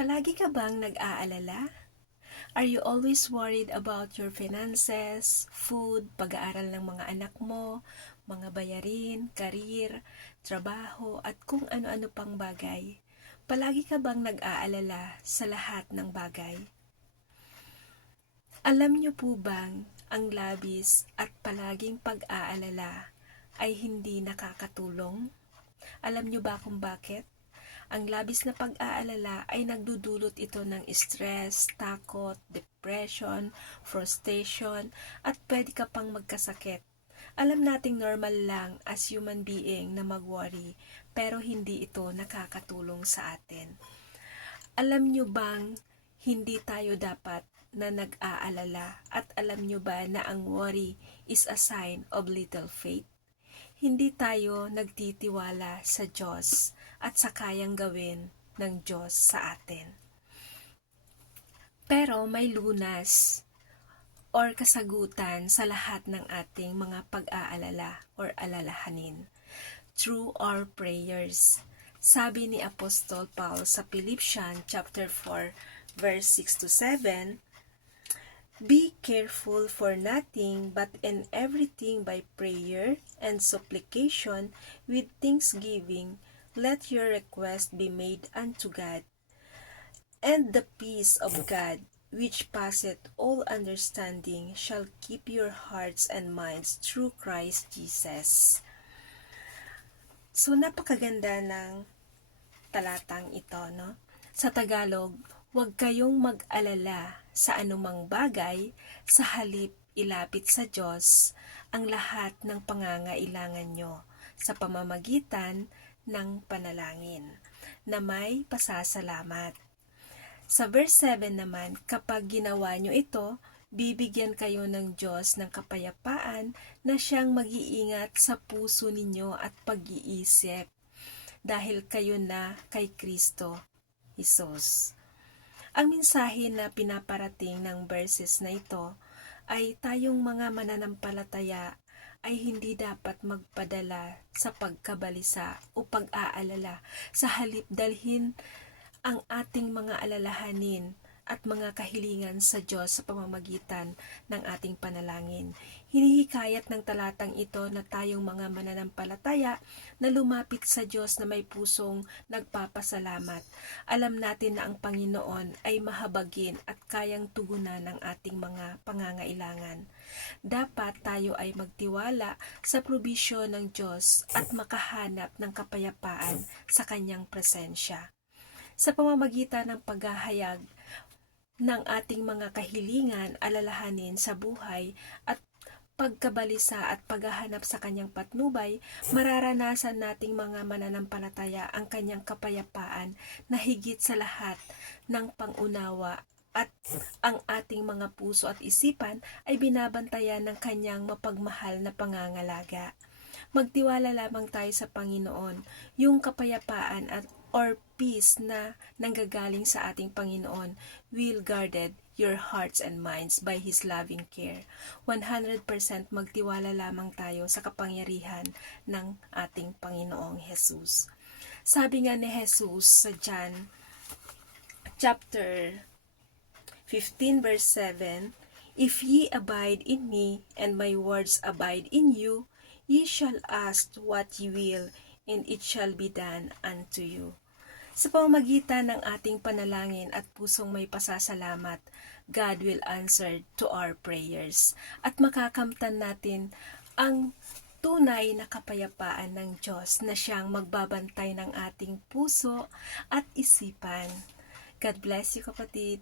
Palagi ka bang nag-aalala? Are you always worried about your finances, food, pag-aaral ng mga anak mo, mga bayarin, career, trabaho, at kung ano-ano pang bagay? Palagi ka bang nag-aalala sa lahat ng bagay? Alam niyo po bang ang labis at palaging pag-aalala ay hindi nakakatulong? Alam niyo ba kung bakit? Ang labis na pag-aalala ay nagdudulot ito ng stress, takot, depression, frustration, at pwede ka pang magkasakit. Alam nating normal lang as human being na mag-worry, pero hindi ito nakakatulong sa atin. Alam nyo bang hindi tayo dapat na nag-aalala at alam nyo ba na ang worry is a sign of little faith? Hindi tayo nagtitiwala sa Diyos at sa kayang gawin ng Diyos sa atin. Pero may lunas or kasagutan sa lahat ng ating mga pag-aalala or alalahanin through our prayers. Sabi ni Apostol Paul sa Philippians chapter 4 verse 6 to 7, "Be careful for nothing, but in everything by prayer and supplication with thanksgiving, let your request be made unto God. And the peace of God, which passeth all understanding, shall keep your hearts and minds through Christ Jesus." So, napakaganda ng talatang ito, no? Sa Tagalog, huwag kayong mag-alala sa anumang bagay, sa halip ilapit sa Diyos ang lahat ng pangangailangan nyo sa pamamagitan ng panalangin na may pasasalamat. Sa verse 7 naman, kapag ginawa nyo ito, bibigyan kayo ng Diyos ng kapayapaan na siyang mag-iingat sa puso ninyo at pag-iisip dahil kayo na kay Kristo Jesus. Ang mensahe na pinaparating ng verses na ito ay tayong mga mananampalataya ay hindi dapat magpadala sa pagkabalisa o pag-aalala, sa halip dalhin ang ating mga alalahanin at mga kahilingan sa Diyos sa pamamagitan ng ating panalangin. Hinihikayat ng talatang ito na tayong mga mananampalataya na lumapit sa Diyos na may pusong nagpapasalamat. Alam natin na ang Panginoon ay mahabagin at kayang tugunan ng ating mga pangangailangan. Dapat tayo ay magtiwala sa probisyon ng Diyos at makahanap ng kapayapaan sa Kanyang presensya. Sa pamamagitan ng paghahayag ng ating mga kahilingan, alalahanin sa buhay at pagkabalisa at paghahanap sa kanyang patnubay, mararanasan nating mga mananampalataya ang kanyang kapayapaan na higit sa lahat ng pangunawa at ang ating mga puso at isipan ay binabantayan ng kanyang mapagmahal na pangangalaga. Magtiwala lamang tayo sa Panginoon, yung kapayapaan at or peace na nanggagaling sa ating Panginoon will guarded your hearts and minds by His loving care. 100% magtiwala lamang tayo sa kapangyarihan ng ating Panginoong Jesus. Sabi nga ni Jesus sa John chapter 15 verse 7, "If ye abide in me, and my words abide in you, ye shall ask what ye will, and it shall be done unto you." Sa pamamagitan ng ating panalangin at pusong may pasasalamat, God will answer to our prayers at makakamtan natin ang tunay na kapayapaan ng Diyos na siyang magbabantay ng ating puso at isipan. God bless you, kapatid.